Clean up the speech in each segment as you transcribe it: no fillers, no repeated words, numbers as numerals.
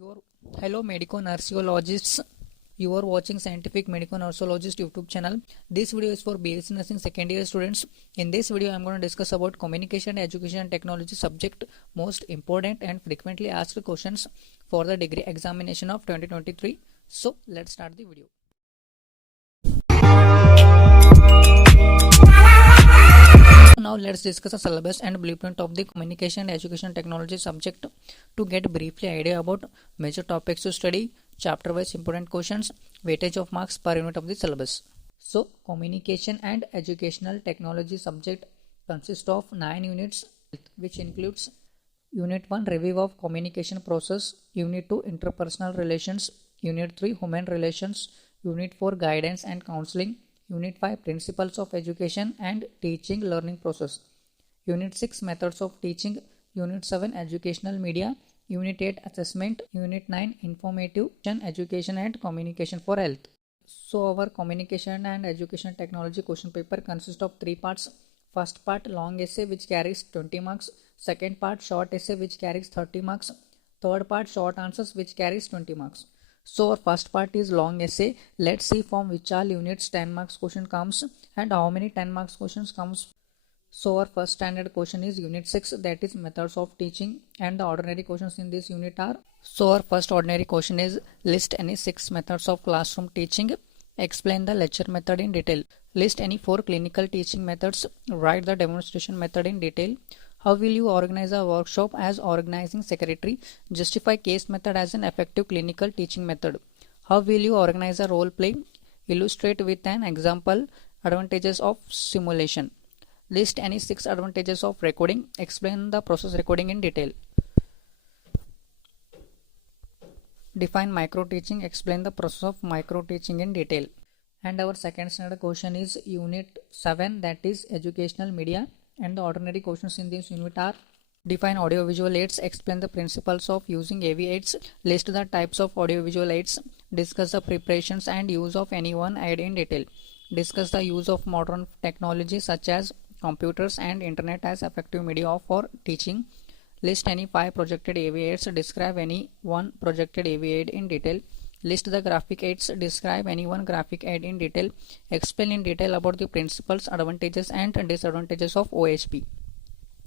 Your hello medico-nurseologists. You are watching Scientific Medico-Nurseologist YouTube channel. This video is for BSc Nursing second year students. In this video, I am going to discuss about communication, education, and technology subject, most important and frequently asked questions for the degree examination of 2023. So let's start the video. Now let's discuss the syllabus and blueprint of the communication and education technology subject to get briefly idea about major topics to study, chapter wise important questions, weightage of marks per unit of the syllabus. So communication and educational technology subject consists of 9 units, which includes Unit 1 review of communication process, Unit 2 interpersonal relations, Unit 3 human relations, Unit 4 guidance and counseling, Unit 5 Principles of Education and Teaching Learning Process, Unit 6 Methods of Teaching, Unit 7 Educational Media, Unit 8 Assessment, Unit 9 Informative Education and Communication for Health. So our communication and education technology question paper consists of 3 parts. First part long essay which carries 20 marks, second part short essay which carries 30 marks, third part short answers which carries 20 marks. So our first part is long essay. Let's see from which all units 10 marks question comes and how many 10 marks questions comes. So our first standard question is unit 6, that is methods of teaching, and the ordinary questions in this unit are. So our first ordinary question is list any 6 methods of classroom teaching. Explain the lecture method in detail. List any 4 clinical teaching methods. Write the demonstration method in detail. How will you organize a workshop as organizing secretary? Justify case method as an effective clinical teaching method. How will you organize a role play? Illustrate with an example advantages of simulation. List any 6 advantages of recording. Explain the process recording in detail. Define micro teaching. Explain the process of micro teaching in detail. And our second standard question is unit 7, that is educational media, and the ordinary questions in this unit are: define audiovisual aids, explain the principles of using AV aids, list the types of audiovisual aids, discuss the preparations and use of any one aid in detail, discuss the use of modern technology such as computers and internet as effective media for teaching, list any 5 projected AV aids, describe any one projected AV aid in detail, list the graphic aids, describe any one graphic aid in detail, explain in detail about the principles, advantages and disadvantages of OHP.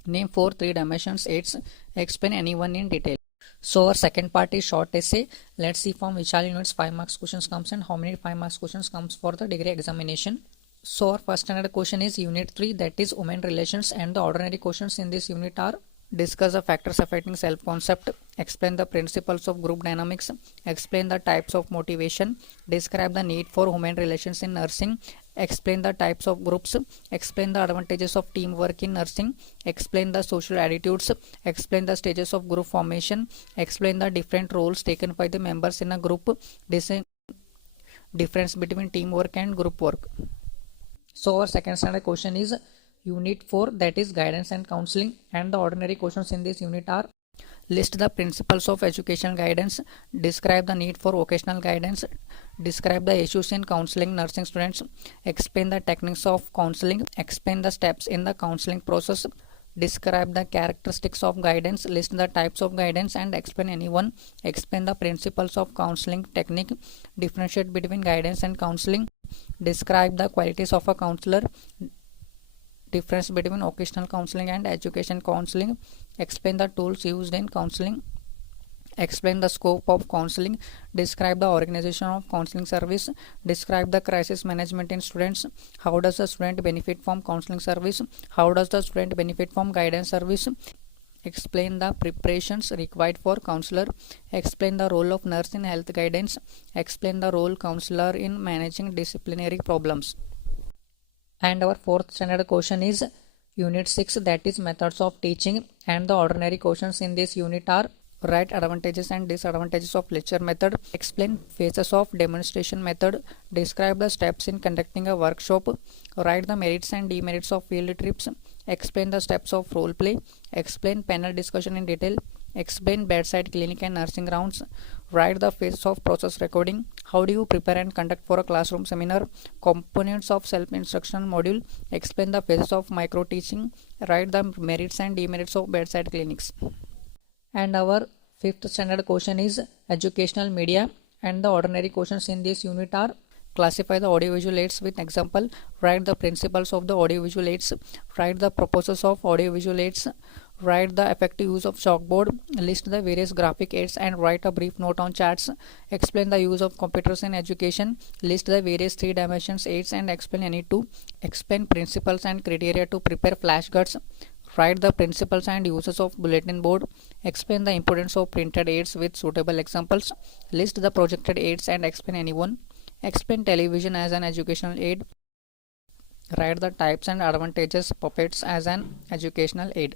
Name 4 3-dimensions aids, explain any one in detail. So our second part is short essay. Let's see from which all units 5 marks questions comes and how many 5 marks questions comes for the degree examination. So our first standard question is unit 3, that is human relations, and the ordinary questions in this unit are: discuss the factors affecting self-concept, explain the principles of group dynamics, explain the types of motivation, describe the need for human relations in nursing, explain the types of groups, explain the advantages of teamwork in nursing, explain the social attitudes, explain the stages of group formation, explain the different roles taken by the members in a group, difference between teamwork and group work. So our second standard question is unit 4, that is guidance and counseling, and the ordinary questions in this unit are: list the principles of education guidance, describe the need for vocational guidance, describe the issues in counseling nursing students, explain the techniques of counseling, explain the steps in the counseling process, describe the characteristics of guidance, list the types of guidance and explain any one, explain the principles of counseling technique, differentiate between guidance and counseling, describe the qualities of a counselor, difference between vocational counseling and education counseling, explain the tools used in counseling, explain the scope of counseling, describe the organization of counseling service, describe the crisis management in students, how does the student benefit from counseling service, how does the student benefit from guidance service, explain the preparations required for counselor, explain the role of nurse in health guidance, explain the role counselor in managing disciplinary problems. And our fourth standard question is unit 6, that is methods of teaching, and the ordinary questions in this unit are: write advantages and disadvantages of lecture method, explain phases of demonstration method, describe the steps in conducting a workshop, write the merits and demerits of field trips, explain the steps of role play, explain panel discussion in detail, explain bedside clinic and nursing rounds, write the phases of process recording, how do you prepare and conduct for a classroom seminar, components of self-instruction module, explain the phases of micro teaching, write the merits and demerits of bedside clinics. And our Fifth standard question is educational media, and the ordinary questions in this unit are: classify the audiovisual aids with example, write the principles of the audiovisual aids, write the purposes of audiovisual aids, write the effective use of chalkboard, list the various graphic aids and write a brief note on charts, explain the use of computers in education, list the various 3 dimensions aids and explain any two, explain principles and criteria to prepare flashcards, write the principles and uses of bulletin board, explain the importance of printed aids with suitable examples, list the projected aids and explain any one, explain television as an educational aid, write the types and advantages puppets as an educational aid,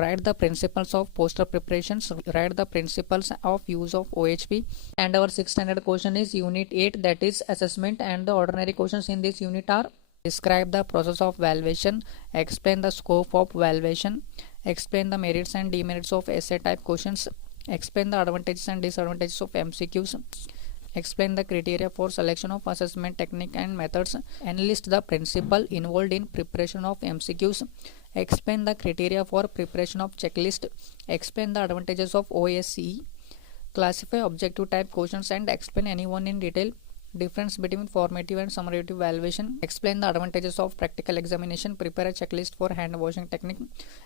write the principles of poster preparations, write the principles of use of OHP. And our 6th standard question is unit 8, that is assessment, and the ordinary questions in this unit are: describe the process of valuation, explain the scope of valuation, explain the merits and demerits of essay type questions, explain the advantages and disadvantages of MCQs, explain the criteria for selection of assessment technique and methods, enlist the principle involved in preparation of MCQs, explain the criteria for preparation of checklist, explain the advantages of OSCE, classify objective type questions and explain any one in detail, difference between formative and summative evaluation, explain the advantages of practical examination, prepare a checklist for hand washing technique,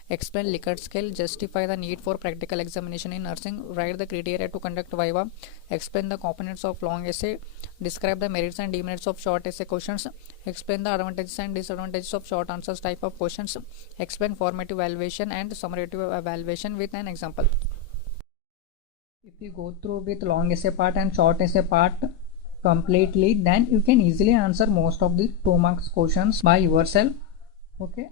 explain Likert scale, justify the need for practical examination in nursing, write the criteria to conduct viva, explain the components of long essay, describe the merits and demerits of short essay questions, explain the advantages and disadvantages of short answers type of questions, explain formative evaluation and summative evaluation with an example. If you go through with long essay part and short essay part completely, then you can easily answer most of the 2 marks questions by yourself. Okay,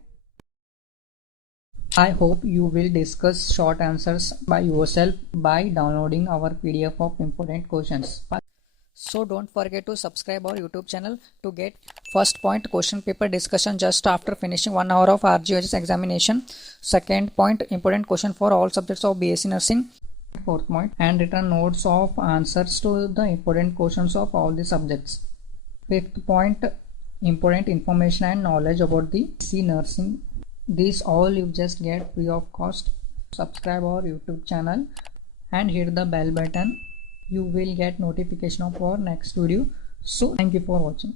I hope you will discuss short answers by yourself by downloading our PDF of important questions. So don't forget to subscribe our YouTube channel to get first point question paper discussion just after finishing 1 hour of RGHS examination. Second point, important question for all subjects of BSc Nursing. Fourth point, and written notes of answers to the important questions of all the subjects. Fifth point, important information and knowledge about the BSc Nursing. These all you just get free of cost. Subscribe our YouTube channel and hit the bell button. You will get notification of our next video. So thank you for watching.